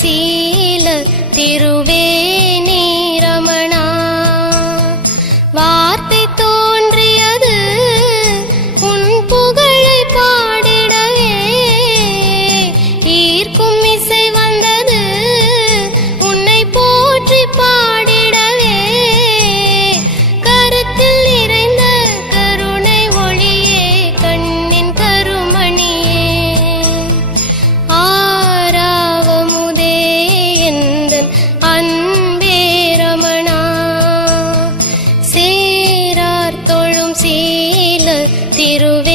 சீல திருவேணி ரமணா. வார்த்தை சீல திருவே